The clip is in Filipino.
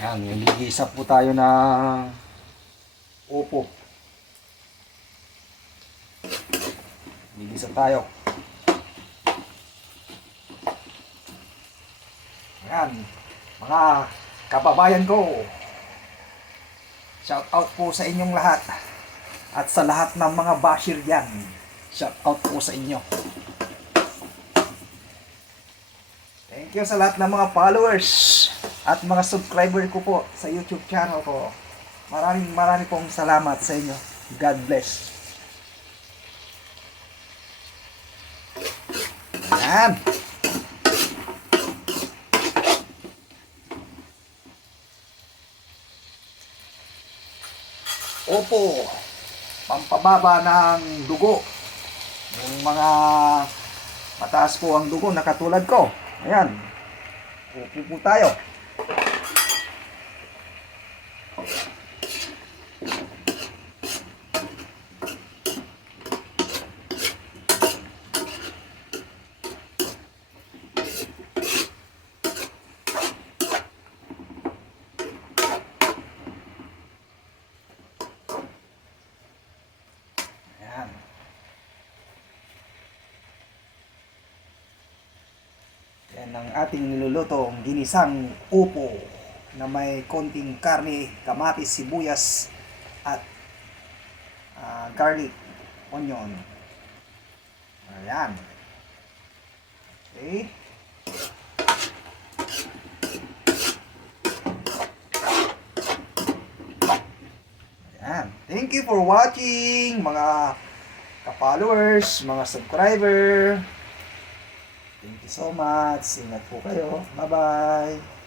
Ayan, nag-iisa po tayo ng upo. Nag-iisa tayo. Ayan, mga kababayan ko. Shout out po sa inyong lahat. At sa lahat ng mga bashir dyan. Shout out po sa inyo. Thank you sa lahat ng mga followers at mga subscriber ko po sa YouTube channel ko. Maraming pong salamat sa inyo. God bless. Ayan. Opo. Pampababa ng dugo. Yung mga mataas po ang dugo na katulad ko. Ayan. Upo po tayo. Ayan. Yan ang ating nilulutong ginisang upo na may konting karne, kamatis, sibuyas at garlic, onion. Ayan. Okay. Ayan. Thank you for watching mga ka-followers, mga subscriber. Thank you so much. Ingat po kayo. Bye-bye.